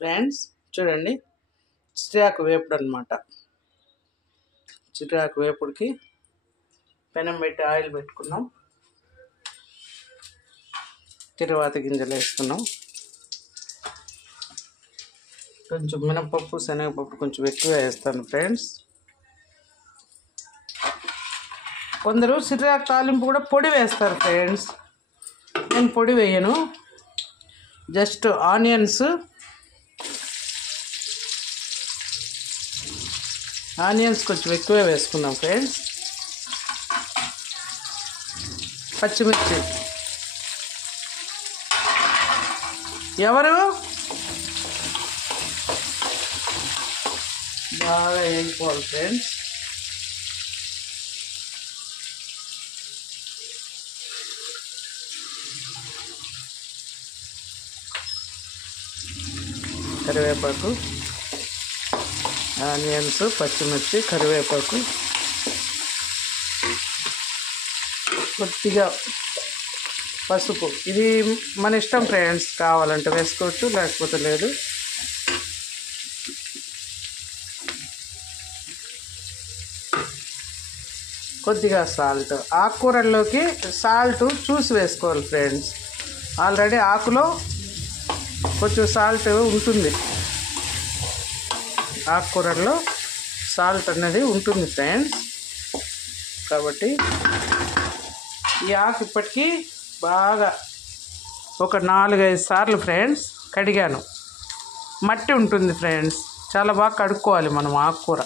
Friends చూడండి, చిరాకు వేపుడు అనమాట. చిరాకు వేపుడికి పెనం పెట్టి ఆయిల్ పెట్టుకున్నాం, తిరువాత గింజలు వేసుకున్నాం, కొంచెం మినపప్పు శనగపప్పు కొంచెం ఎక్కువ వేస్తాను ఫ్రెండ్స్. కొందరు చిరాకు తాలింపు కూడా పొడి వేస్తారు ఫ్రెండ్స్. నేను పొడి వేయను, జస్ట్ ఆనియన్స్ కొంచెం ఎక్కువే వేసుకున్నాం ఫ్రెండ్స్. పచ్చిమిర్చి ఎవరు బాగా వేసుకోవాలి ఫ్రెండ్స్. కరివేపాకు, ఆనియన్స్, పచ్చిమిర్చి, కరివేపాకు, కొద్దిగా పసుపు. ఇది మన ఇష్టం ఫ్రెండ్స్, కావాలంటే వేసుకోవచ్చు లేకపోతే లేదు. కొద్దిగా సాల్ట్. ఆకుకూరల్లోకి సాల్ట్ చూసి వేసుకోవాలి ఫ్రెండ్స్. ఆల్రెడీ ఆకులో కొంచెం సాల్ట్ ఉంటుంది, ఆకుకూరల్లో సాల్ట్ అనేది ఉంటుంది ఫ్రెండ్స్. కాబట్టి ఈ ఆకు ఇప్పటికీ బాగా ఒక 4-5 సార్లు ఫ్రెండ్స్ కడిగాను. మట్టి ఉంటుంది ఫ్రెండ్స్, చాలా బాగా కడుక్కోవాలి మనం ఆకుకూర.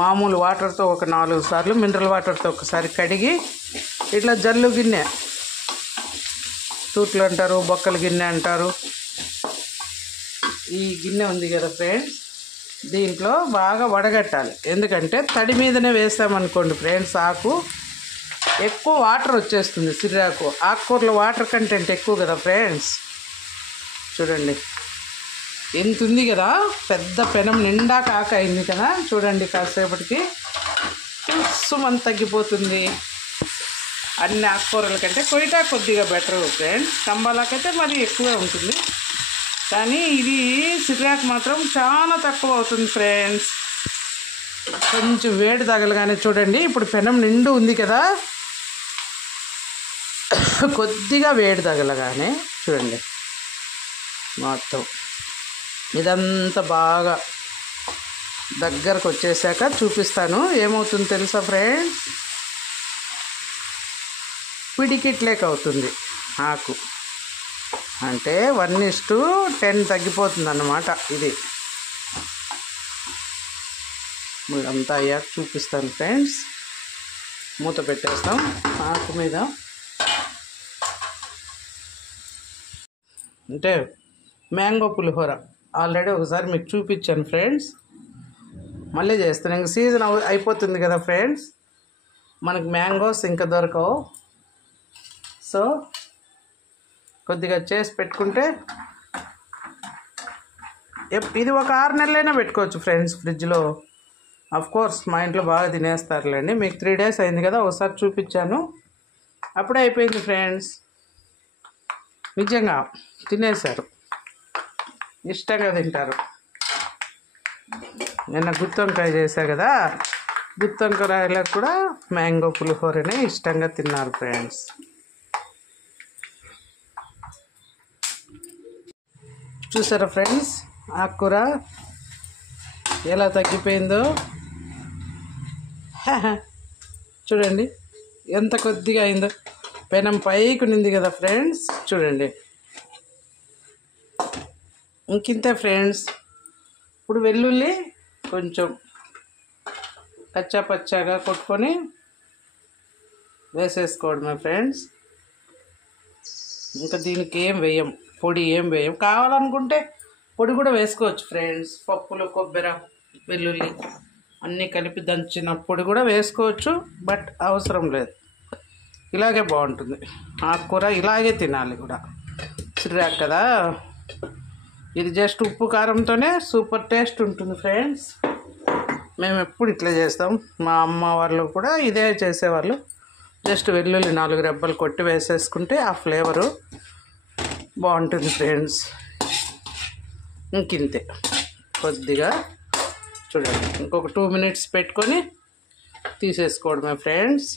మామూలు వాటర్తో ఒక 4 సార్లు, మినరల్ వాటర్తో ఒకసారి కడిగి ఇట్లా జల్లు గిన్నె, తూట్లు అంటారు, బొక్కల గిన్నె అంటారు, ఈ గిన్నె ఉంది కదా ఫ్రెండ్స్, దీంట్లో బాగా వడగట్టాలి. ఎందుకంటే తడి మీదనే వేస్తామనుకోండి ఫ్రెండ్స్, ఆకు ఎక్కువ వాటర్ వచ్చేస్తుంది. సిర్రాకు ఆకుకూరలో వాటర్ కంటెంట్ ఎక్కువ కదా ఫ్రెండ్స్. చూడండి ఎంత ఉంది కదా, పెద్ద పెనం నిండా కాక అయింది కదా. చూడండి కాసేపటికి సుమన్ తగ్గిపోతుంది. అన్ని ఆకుకూరల కంటే కొయిటా కొద్దిగా బెటర్ ఫ్రెండ్స్, కంబాలకైతే మరి ఎక్కువే ఉంటుంది. కానీ ఇది సిర్రాకు మాత్రం చాలా తక్కువ అవుతుంది ఫ్రెండ్స్. కొంచెం వేడి తగలగానే చూడండి, ఇప్పుడు పెనం నిండు ఉంది కదా, కొద్దిగా వేడి తగలగానే చూడండి మొత్తం ఇదంతా బాగా దగ్గరకు వచ్చేసాక చూపిస్తాను ఏమవుతుందో తెలుసా ఫ్రెండ్స్. పిడికిట్లేక అవుతుంది ఆకు, అంటే 1:10 తగ్గిపోతుంది అన్నమాట. ఇది అంతా అయ్యాక చూపిస్తాను ఫ్రెండ్స్. మూత పెట్టేస్తాం ఆకు మీద. అంటే మ్యాంగో పులిహోర ఆల్రెడీ ఒకసారి మీకు చూపించాను ఫ్రెండ్స్, మళ్ళీ చేస్తాను. ఇంక సీజన్ అయిపోతుంది కదా ఫ్రెండ్స్, మనకు మ్యాంగోస్ ఇంకా దొరకవు. సో కొద్దిగా చేసి పెట్టుకుంటే ఇది ఒక 6 నెలలైనా పెట్టుకోవచ్చు ఫ్రెండ్స్ ఫ్రిడ్జ్లో. కోర్స్ మా ఇంట్లో బాగా తినేస్తారులేండి. మీకు 3 డేస్ అయింది కదా, ఒకసారి చూపించాను, అప్పుడే అయిపోయింది ఫ్రెండ్స్. నిజంగా తినేశారు, ఇష్టంగా తింటారు. నిన్న గుత్తొంకాయ చేశా కదా, గుత్తొంకాయలో కూడా మ్యాంగో పులిహోరనే ఇష్టంగా తిన్నారు ఫ్రెండ్స్. చూసారా ఫ్రెండ్స్ ఆకుకూర ఎలా తగ్గిపోయిందో. చూడండి ఎంత కొద్దిగా అయిందో, పెనం పైకి ఉంది కదా ఫ్రెండ్స్. చూడండి ఇంకింతే ఫ్రెండ్స్. ఇప్పుడు వెల్లుల్లి కొంచెం కచ్చా పచ్చాగా కొట్టుకొని వేసేసుకోవడమే ఫ్రెండ్స్. ఇంకా దీనికి ఏం వేయం, పొడి ఏం వేయం. కావాలనుకుంటే పొడి కూడా వేసుకోవచ్చు ఫ్రెండ్స్. పప్పులు, కొబ్బరి, వెల్లుల్లి అన్నీ కలిపి దంచిన పొడి కూడా వేసుకోవచ్చు, బట్ అవసరం లేదు. ఇలాగే బాగుంటుంది ఆకుకూర, ఇలాగే తినాలి కూడా. సిర్రాకు కదా, ఇది జస్ట్ ఉప్పు కారంతోనే సూపర్ టేస్ట్ ఉంటుంది ఫ్రెండ్స్. మేము ఎప్పుడు ఇట్లా చేస్తాం, మా అమ్మ వాళ్ళు కూడా ఇదే చేసేవాళ్ళు. జస్ట్ వెల్లుల్లి 4 రెబ్బలు కొట్టి వేసేసుకుంటే ఆ ఫ్లేవరు బాగుంటుంది ఫ్రెండ్స్. ఇంకింతే కొద్దిగా చూడండి, ఇంకొక 2 మినిట్స్ పెట్టుకొని తీసేసుకోవడమే ఫ్రెండ్స్.